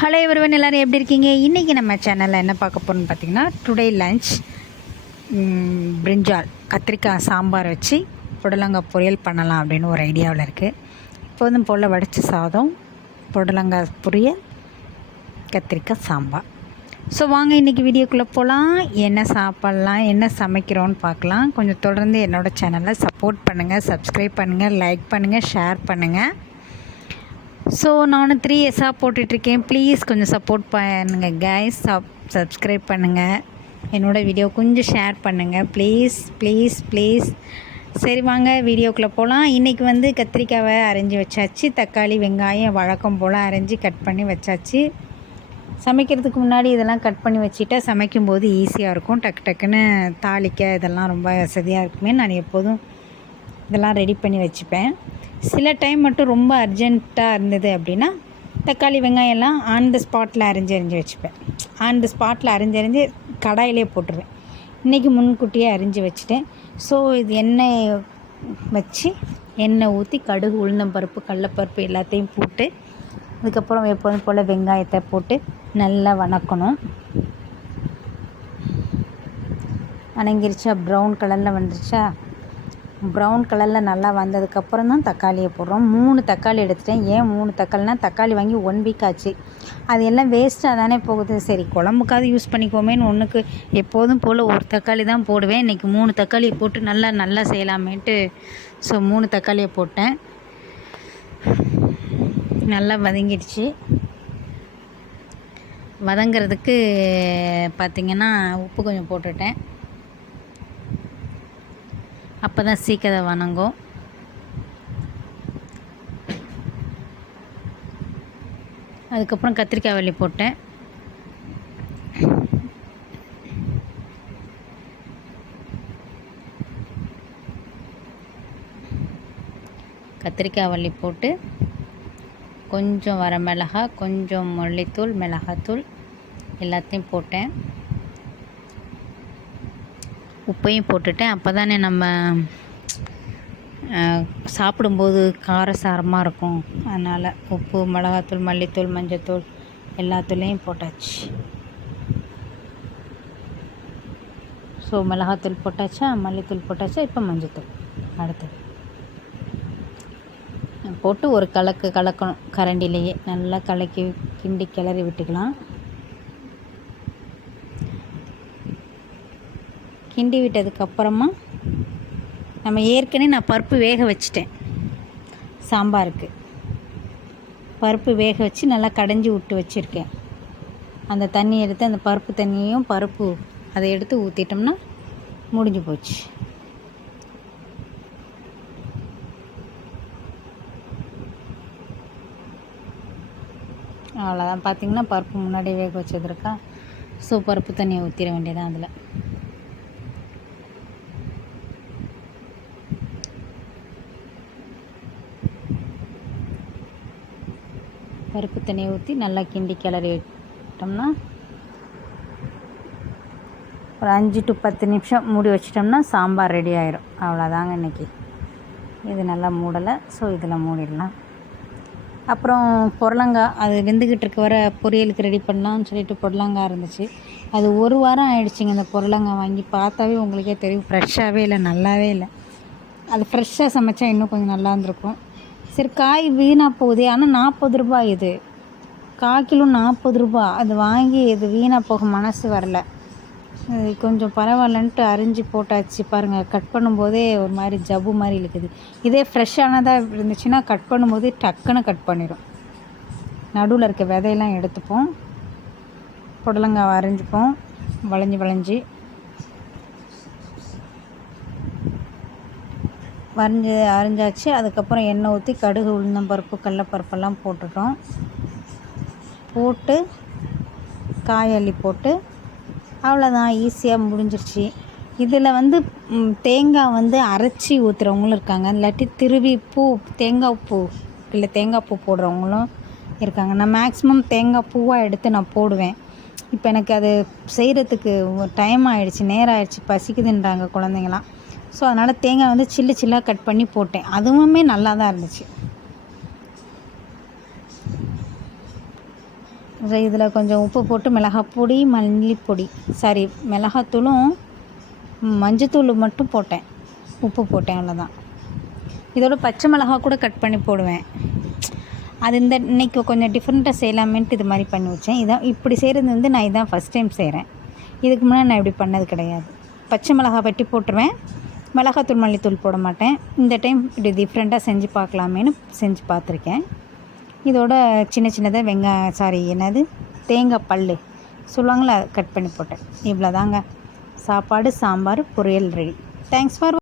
Hello everyone, எல்லோரும் எப்படி இருக்கீங்க? இன்றைக்கி நம்ம சேனலில் என்ன பார்க்க போகிறோம்னு பார்த்திங்கன்னா, டுடே லஞ்ச் பிரிஞ்சால் கத்திரிக்காய் சாம்பார் வச்சு புடலங்காய் பொரியல் பண்ணலாம் அப்படின்னு ஒரு ஐடியாவில் இருக்குது. இப்போதும் போல் வடித்த சாதம், புடலங்காய் பொரியல், கத்திரிக்காய் சாம்பார். ஸோ வாங்க இன்றைக்கி வீடியோக்குள்ளே போகலாம். என்ன சாப்பிட்லாம், என்ன சமைக்கிறோன்னு பார்க்கலாம். கொஞ்சம் தொடர்ந்து என்னோடய சேனலை சப்போர்ட் பண்ணுங்கள், சப்ஸ்கிரைப் பண்ணுங்கள், லைக் பண்ணுங்கள், ஷேர் பண்ணுங்கள். ஸோ நானும் 3 இயர்ஸாக போட்டுட்ருக்கேன். ப்ளீஸ் கொஞ்சம் சப்போர்ட் பண்ணுங்கள் கைஸ். சப்ஸ்கிரைப் பண்ணுங்கள், என்னோடய வீடியோ கொஞ்சம் ஷேர் பண்ணுங்கள் ப்ளீஸ் ப்ளீஸ் ப்ளீஸ். சரி வாங்க வீடியோக்குள்ளே போகலாம். இன்றைக்கி கத்திரிக்காவை அரைஞ்சி வச்சாச்சு. தக்காளி வெங்காயம் வழக்கம் போல் அரைஞ்சி கட் பண்ணி வச்சாச்சு. சமைக்கிறதுக்கு முன்னாடி இதெல்லாம் கட் பண்ணி வச்சுட்டா சமைக்கும்போது ஈஸியாக இருக்கும். டக்கு டக்குன்னு தாளிக்க இதெல்லாம் ரொம்ப வசதியாக இருக்குமே. நான் எப்போதும் இதெல்லாம் ரெடி பண்ணி வச்சுப்பேன். சில டைம் மட்டும் ரொம்ப அர்ஜென்ட்டாக இருந்தது அப்படின்னா தக்காளி வெங்காயம்லாம் ஆன் த ஸ்பாட்டில் அரிஞ்சு வச்சுப்பேன். ஆன் த ஸ்பாட்டில் அரிஞ்சு கடாயிலே போட்டுருவேன். இன்றைக்கி முன்கூட்டியே அரிஞ்சு வச்சுட்டேன். ஸோ இது எண்ணெய் வச்சு எண்ணெய் ஊற்றி கடுகு, உளுந்தம்பருப்பு, கடலப்பருப்பு எல்லாத்தையும் போட்டு அதுக்கப்புறம் எப்போதும் போல் வெங்காயத்தை போட்டு நல்லா வணக்கணும். வணங்கிருச்சா, ப்ரௌன் கலரில் வந்துருச்சா, ப்ரௌன் கலரில் நல்லா வந்ததுக்கப்புறம் தான் தக்காளியை போடுறோம். 3 தக்காளி எடுத்துட்டேன். ஏன் 3 தக்காளினால் தக்காளி வாங்கி 1 வீக் ஆச்சு. அது எல்லாம் வேஸ்ட்டாக தானே போகுது. சரி குழம்புக்காவது யூஸ் பண்ணிக்கோமேன்னு ஒன்றுக்கு எப்போதும் போல் ஒரு தக்காளி தான் போடுவேன். இன்றைக்கி 3 தக்காளியை போட்டு நல்லா செய்யலாமேன்ட்டு ஸோ 3 தக்காளியை போட்டேன். நல்லா வதங்கிடுச்சு. வதங்கிறதுக்கு பார்த்திங்கன்னா உப்பு கொஞ்சம் போட்டுட்டேன். அப்போ தான் சீக்கிரம் வணங்கும். அதுக்கப்புறம் கத்திரிக்காய் வள்ளி போட்டேன். கத்திரிக்காய் வள்ளி போட்டு கொஞ்சம் வரமிளகாய், கொஞ்சம் மல்லித்தூள், மிளகாத்தூள் எல்லாத்தையும் போட்டேன். உப்பையும் போட்டுட்டேன். அப்போ தானே நம்ம சாப்பிடும்போது காரசாரமாக இருக்கும். அதனால் உப்பு, மிளகாத்தூள், மல்லித்தூள், மஞ்சத்தூள் எல்லாத்துலேயும் போட்டாச்சு. ஸோ மிளகாத்தூள் போட்டாச்சா, மல்லித்தூள் போட்டாச்சா, இப்போ மஞ்சத்தூள் அடுத்தது போட்டு ஒரு கலக்கணும். கரண்டிலேயே நல்லா கலக்கி கிண்டி கிளறி விட்டுக்கலாம். கிண்டி விட்டதுக்கப்புறமா நம்ம ஏற்கனவே நான் பருப்பு வேக வச்சிட்டேன். சாம்பாருக்கு பருப்பு வேக வச்சு நல்லா கடைஞ்சி விட்டு வச்சுருக்கேன். அந்த தண்ணி எடுத்து அந்த பருப்பு தண்ணியையும் பருப்பு அதை எடுத்து ஊற்றிட்டோம்னா முடிஞ்சு போச்சு. அவ்வளோதான். பார்த்திங்கன்னா பருப்பு முன்னாடியே வேக வச்சது இருக்கா. ஸோ பருப்பு தண்ணியை ஊற்றிட வேண்டியதான். அதில் பருப்பு தண்ணியை ஊற்றி நல்லா கிண்டி கிளறி விட்டோம்னா ஒரு 5 to 10 நிமிஷம் மூடி வச்சிட்டோம்னா சாம்பார் ரெடி ஆயிடும். அவ்வளோதாங்க இன்றைக்கி. இது நல்லா மூடலை. ஸோ இதில் மூடிடலாம். அப்புறம் புடலங்காய் அது வெந்துக்கிட்டு இருக்க வர பொரியலுக்கு ரெடி பண்ணலாம்னு சொல்லிட்டு புடலங்காய் இருந்துச்சு. அது 1 வாரம் ஆகிடுச்சிங்க. அந்த புடலங்காய் வாங்கி பார்த்தாவே உங்களுக்கே தெரியும், ஃப்ரெஷ்ஷாகவே இல்லை, நல்லாவே இல்லை. அது ஃப்ரெஷ்ஷாக சமைச்சா இன்னும் கொஞ்சம் நல்லா இருந்திருக்கும். சரி காய் வீணாக போகுது. ஆனால் 40 ரூபாய், இது 1/4 கிலோ 40 ரூபாய். அது வாங்கி இது வீணாக போக மனசு வரல. கொஞ்சம் பரவாயில்லன்ட்டு அரிஞ்சு போட்டாச்சு. பாருங்கள், கட் பண்ணும்போதே ஒரு மாதிரி ஜவ்வு மாதிரி இருக்குது. இதே ஃப்ரெஷ்ஷானதாக இருந்துச்சுன்னா கட் பண்ணும்போதே டக்குன்னு கட் பண்ணிடும். நடுவில் இருக்க விதையெல்லாம் எடுத்துப்போம். புடலங்காய் அரிஞ்சுப்போம் வளைஞ்சி அரிஞ்சாச்சு. அதுக்கப்புறம் எண்ணெய் ஊற்றி கடுகு, உளுந்தம்பருப்பு, கடலப்பருப்பெல்லாம் போட்டுட்டோம். போட்டு காய் அள்ளி போட்டு அவ்வளோதான், ஈஸியாக முடிஞ்சிருச்சு. இதில் தேங்காய் அரைச்சி ஊற்றுறவங்களும் இருக்காங்க. இல்லாட்டி திருவி தேங்காய் பூ இல்லை தேங்காய் பூ போடுறவங்களும் இருக்காங்க. நான் மேக்ஸிமம் தேங்காய் பூவாக எடுத்து நான் போடுவேன். இப்போ எனக்கு அது செய்கிறதுக்கு டைம் ஆகிடுச்சி, நேரம் ஆகிடுச்சி, பசிக்குதுன்றாங்க குழந்தைங்களாம். ஸோ அதனால் தேங்காய் சில்லாக கட் பண்ணி போட்டேன். அதுவுமே நல்லா தான் இருந்துச்சு. இதில் கொஞ்சம் உப்பு போட்டு மிளகாப்பொடி மல்லிப்பொடி மிளகாத்தூளும் மஞ்சத்தூள் மட்டும் போட்டேன், உப்பு போட்டேன், அவ்வளோதான். இதோட பச்சை மிளகா கூட கட் பண்ணி போடுவேன். அது இன்றைக்கி கொஞ்சம் டிஃப்ரெண்ட்டாக செய்யலாமேன்ட்டு இது மாதிரி பண்ணி வச்சேன். இப்படி செய்கிறது நான் இதான் ஃபஸ்ட் டைம் செய்கிறேன். இதுக்கு முன்னாடி நான் இப்படி பண்ணது கிடையாது. பச்சை மிளகா வெட்டி போட்டுருவேன், மிளகாத்தூள் மல்லித்தூள் போட மாட்டேன். இந்த டைம் இப்படி டிஃப்ரெண்ட்டாக செஞ்சு பார்க்கலாமேன்னு செஞ்சு பார்த்துருக்கேன். இதோட சின்ன சின்னதாக தேங்காய் பல் சொல்லுவாங்களே, கட் பண்ணி போட்டேன். இவ்வளோ தாங்க. சாப்பாடு, சாம்பார், பொரியல் ரெடி. Thanks for